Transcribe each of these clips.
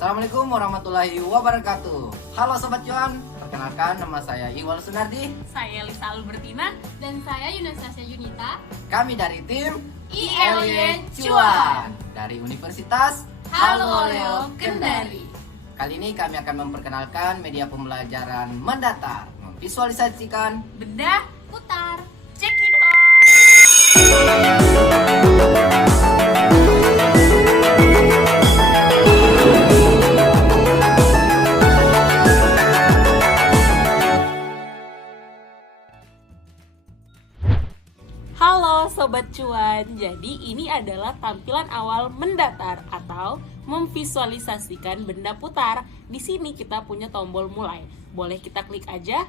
Assalamualaikum warahmatullahi wabarakatuh. Halo Sobat Cuan, perkenalkan nama saya Iwal Sunardi. Saya Lisa Albertina. Dan saya Yunasasia Yunita. Kami dari tim ILY Cuan dari Universitas Haloleo Kendari. Kali ini kami akan memperkenalkan media pembelajaran mendatar, memvisualisasikan Bedah, Putar. check it out. Halo Sobat Cuan, jadi ini adalah tampilan awal mendatar atau memvisualisasikan benda putar. Di sini kita punya tombol mulai, boleh kita klik aja.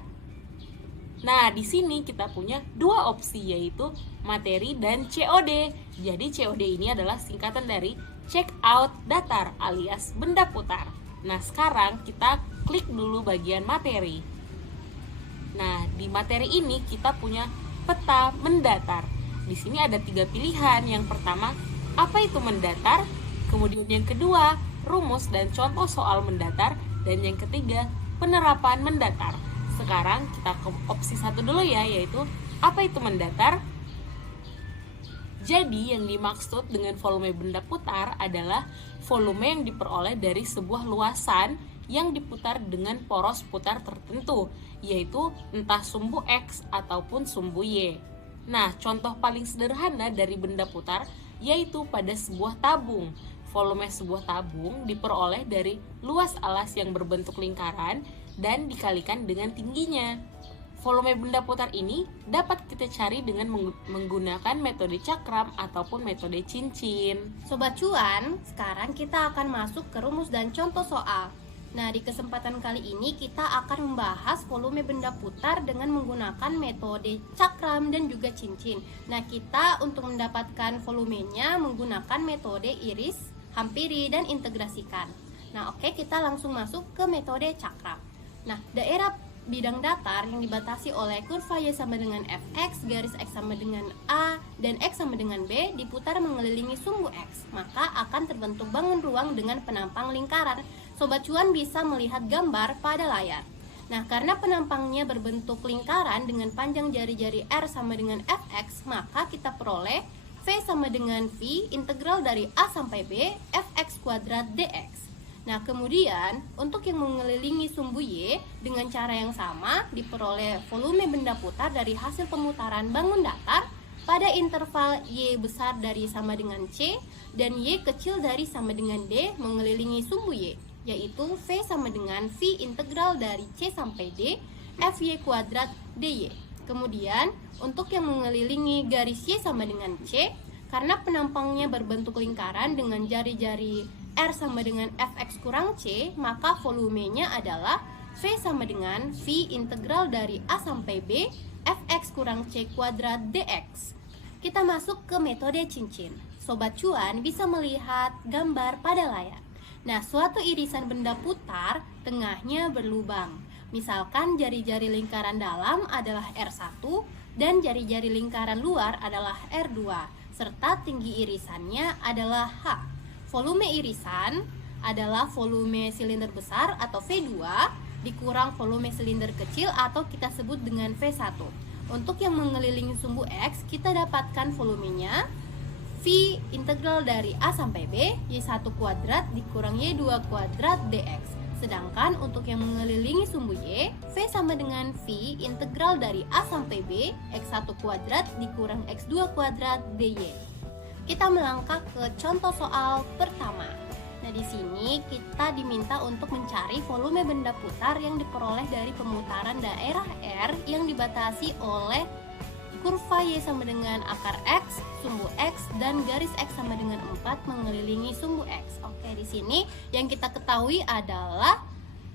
Nah, di sini kita punya dua opsi, yaitu materi dan COD. Jadi COD ini adalah singkatan dari check out datar alias benda putar. Nah, sekarang kita klik dulu bagian materi. Nah, di materi ini kita punya peta mendatar. Di sini ada 3 pilihan. Yang pertama, apa itu mendatar? Kemudian yang kedua, rumus dan contoh soal mendatar. Dan yang ketiga, penerapan mendatar. Sekarang kita ke opsi 1 dulu ya, yaitu apa itu mendatar? Jadi yang dimaksud dengan volume benda putar adalah volume yang diperoleh dari sebuah luasan yang diputar dengan poros putar tertentu, yaitu entah sumbu X ataupun sumbu Y. Nah, contoh paling sederhana dari benda putar yaitu pada sebuah tabung. Volume sebuah tabung diperoleh dari luas alas yang berbentuk lingkaran dan dikalikan dengan tingginya. Volume benda putar ini dapat kita cari dengan menggunakan metode cakram ataupun metode cincin. Sobat Cuan, sekarang kita akan masuk ke rumus dan contoh soal. Nah, di kesempatan kali ini kita akan membahas volume benda putar dengan menggunakan metode cakram dan juga cincin. Nah, kita untuk mendapatkan volumenya menggunakan metode iris, hampiri, dan integrasikan. Nah, oke, kita langsung masuk ke metode cakram. Nah, daerah bidang datar yang dibatasi oleh kurva Y sama dengan Fx, garis X sama dengan A, dan X sama dengan B diputar mengelilingi sumbu X, maka akan terbentuk bangun ruang dengan penampang lingkaran. Sobat Cuan bisa melihat gambar pada layar. Nah, karena penampangnya berbentuk lingkaran dengan panjang jari-jari R sama dengan Fx, maka kita peroleh V sama dengan V integral dari A sampai B Fx kuadrat dx. Nah, kemudian untuk yang mengelilingi sumbu Y dengan cara yang sama diperoleh volume benda putar dari hasil pemutaran bangun datar pada interval Y besar dari sama dengan C dan Y kecil dari sama dengan D mengelilingi sumbu Y, yaitu V sama dengan V integral dari C sampai D Fy kuadrat dy. Kemudian untuk yang mengelilingi garis Y sama dengan C, karena penampangnya berbentuk lingkaran dengan jari-jari R sama dengan Fx kurang C, maka volumenya adalah V sama dengan V integral dari A sampai B Fx kurang C kuadrat dx. Kita masuk ke metode cincin. Sobat Cuan bisa melihat gambar pada layar. Nah, suatu irisan benda putar tengahnya berlubang. Misalkan jari-jari lingkaran dalam adalah R1 dan jari-jari lingkaran luar adalah R2, serta tinggi irisannya adalah H. Volume irisan adalah volume silinder besar atau V2 dikurang volume silinder kecil atau kita sebut dengan V1. Untuk yang mengelilingi sumbu X, kita dapatkan volumenya V integral dari A sampai B Y1 kuadrat dikurang Y2 kuadrat dx. Sedangkan untuk yang mengelilingi sumbu Y, V sama dengan V integral dari A sampai B X1 kuadrat dikurang X2 kuadrat dy. Kita melangkah ke contoh soal pertama. Nah, di sini kita diminta untuk mencari volume benda putar yang diperoleh dari pemutaran daerah R yang dibatasi oleh kurva Y sama dengan akar X, sumbu X, dan garis X sama dengan 4 mengelilingi sumbu X. Oke, di sini yang kita ketahui adalah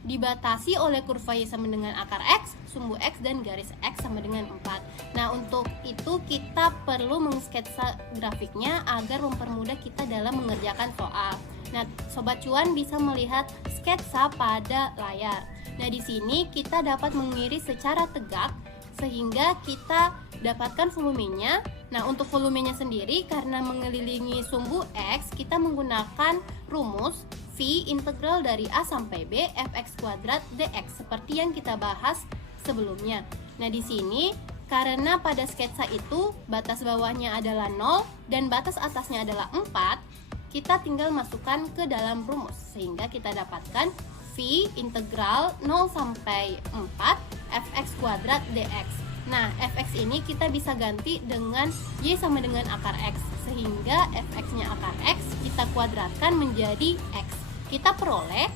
dibatasi oleh kurva Y sama dengan akar X, sumbu X, dan garis X sama dengan 4. Nah, untuk itu kita perlu mengsketsa grafiknya agar mempermudah kita dalam mengerjakan soal. Nah, Sobat Cuan bisa melihat sketsa pada layar. Nah, di sini kita dapat mengiris secara tegak sehingga kita dapatkan volumenya. Nah, untuk volumenya sendiri karena mengelilingi sumbu X, kita menggunakan rumus V integral dari A sampai B fx kuadrat dx seperti yang kita bahas sebelumnya. Nah, di sini karena pada sketsa itu batas bawahnya adalah 0 dan batas atasnya adalah 4, kita tinggal masukkan ke dalam rumus sehingga kita dapatkan V integral 0 sampai 4 fx kuadrat dx. Nah, fx ini kita bisa ganti dengan y sama dengan akar x, sehingga fx-nya akar x kita kuadratkan menjadi x. Kita peroleh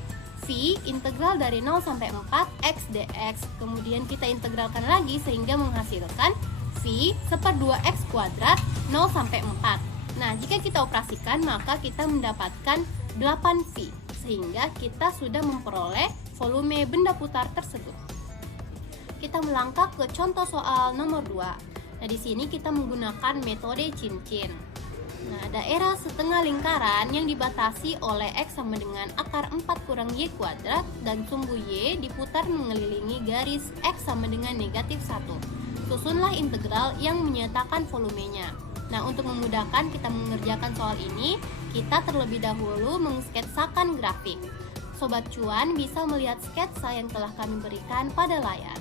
V integral dari 0 sampai 4 x dx. Kemudian kita integralkan lagi sehingga menghasilkan V seperdua x kuadrat 0 sampai 4. Nah, jika kita operasikan maka kita mendapatkan 8V, sehingga kita sudah memperoleh volume benda putar tersebut. Kita melangkah ke contoh soal nomor 2. Nah, di sini kita menggunakan metode cincin. Nah, daerah setengah lingkaran yang dibatasi oleh X sama dengan akar 4 kurang Y kuadrat dan sumbu Y diputar mengelilingi garis X sama dengan negatif 1. Susunlah integral yang menyatakan volumenya. Nah, untuk memudahkan kita mengerjakan soal ini, kita terlebih dahulu mengsketsakan grafik. Sobat Cuan bisa melihat sketsa yang telah kami berikan pada layar.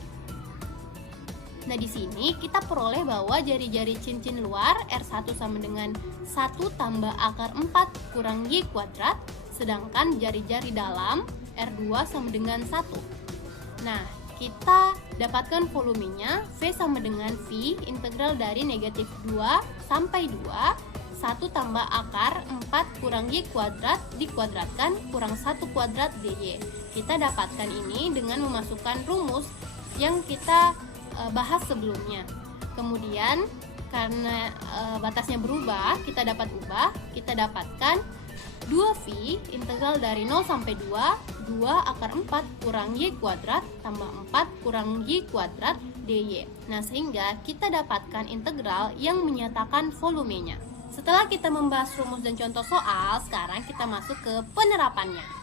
Nah, di sini kita peroleh bahwa jari-jari cincin luar R1 sama dengan 1 tambah akar 4 kurang Y kuadrat, sedangkan jari-jari dalam R2 sama dengan 1. Nah, kita dapatkan volumenya V sama dengan V integral dari negatif 2 sampai 2, 1 tambah akar 4 kurang Y kuadrat dikuadratkan kurang 1 kuadrat DY. Kita dapatkan ini dengan memasukkan rumus yang kita bahas sebelumnya. Kemudian karena batasnya berubah, kita dapat ubah, kita dapatkan 2V integral dari 0 sampai 2 akar 4 kurang Y kuadrat tambah 4 kurang Y kuadrat DY. Nah, sehingga kita dapatkan integral yang menyatakan volumenya. Setelah kita membahas rumus dan contoh soal, sekarang kita masuk ke penerapannya.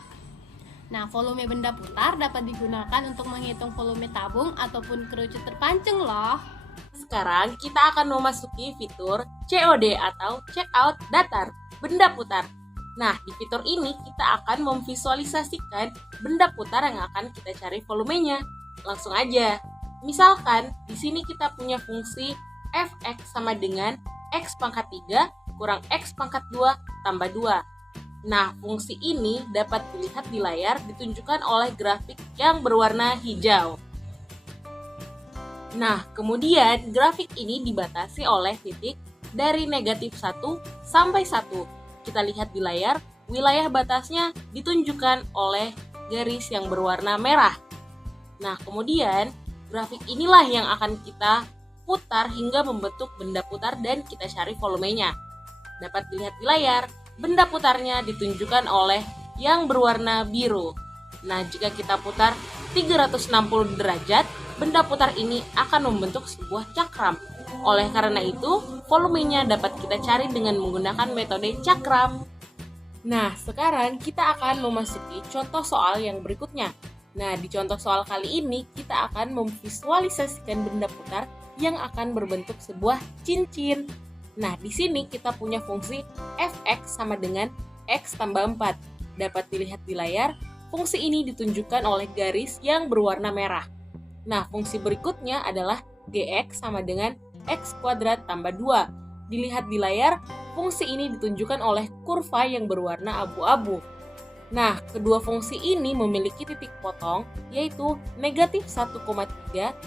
Nah, volume benda putar dapat digunakan untuk menghitung volume tabung ataupun kerucut terpancung loh. Sekarang kita akan memasuki fitur COD atau check out datar benda putar. Nah, di fitur ini kita akan memvisualisasikan benda putar yang akan kita cari volumenya. Langsung aja. Misalkan di sini kita punya fungsi fx sama dengan x pangkat 3 kurang x pangkat 2 tambah 2. Nah, fungsi ini dapat dilihat di layar ditunjukkan oleh grafik yang berwarna hijau. Nah, kemudian grafik ini dibatasi oleh titik dari negatif 1 sampai 1. Kita lihat di layar, wilayah batasnya ditunjukkan oleh garis yang berwarna merah. Nah, kemudian grafik inilah yang akan kita putar hingga membentuk benda putar dan kita cari volumenya. Dapat dilihat di layar, benda putarnya ditunjukkan oleh yang berwarna biru. Nah, jika kita putar 360 derajat, benda putar ini akan membentuk sebuah cakram. Oleh karena itu, volumenya dapat kita cari dengan menggunakan metode cakram. Nah, sekarang kita akan memasuki contoh soal yang berikutnya. Nah, di contoh soal kali ini, kita akan memvisualisasikan benda putar yang akan berbentuk sebuah cincin. Nah, di sini kita punya fungsi fx sama dengan x tambah 4. Dapat dilihat di layar, fungsi ini ditunjukkan oleh garis yang berwarna merah. Nah, fungsi berikutnya adalah gx sama dengan x kuadrat tambah 2. Dilihat di layar, fungsi ini ditunjukkan oleh kurva yang berwarna abu-abu. Nah, kedua fungsi ini memiliki titik potong, yaitu negatif 1,3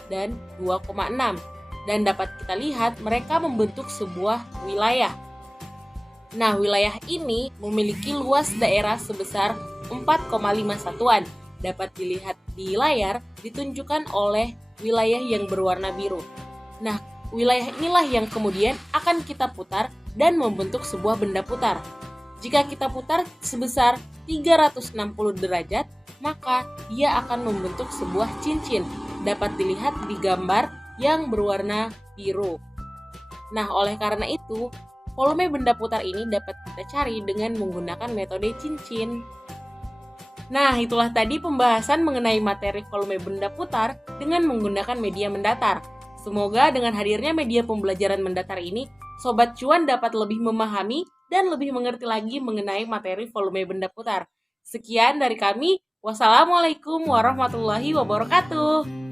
dan 2,6. Dan dapat kita lihat mereka membentuk sebuah wilayah. Nah, wilayah ini memiliki luas daerah sebesar 4,5 satuan. Dapat dilihat di layar ditunjukkan oleh wilayah yang berwarna biru. Nah, wilayah inilah yang kemudian akan kita putar dan membentuk sebuah benda putar. Jika kita putar sebesar 360 derajat, maka dia akan membentuk sebuah cincin. Dapat dilihat di gambar yang berwarna biru. Nah, oleh karena itu, volume benda putar ini dapat kita cari dengan menggunakan metode cincin. Nah, itulah tadi pembahasan mengenai materi volume benda putar dengan menggunakan media mendatar. Semoga dengan hadirnya media pembelajaran mendatar ini, Sobat Cuan dapat lebih memahami dan lebih mengerti lagi mengenai materi volume benda putar. Sekian dari kami. Wassalamualaikum warahmatullahi wabarakatuh.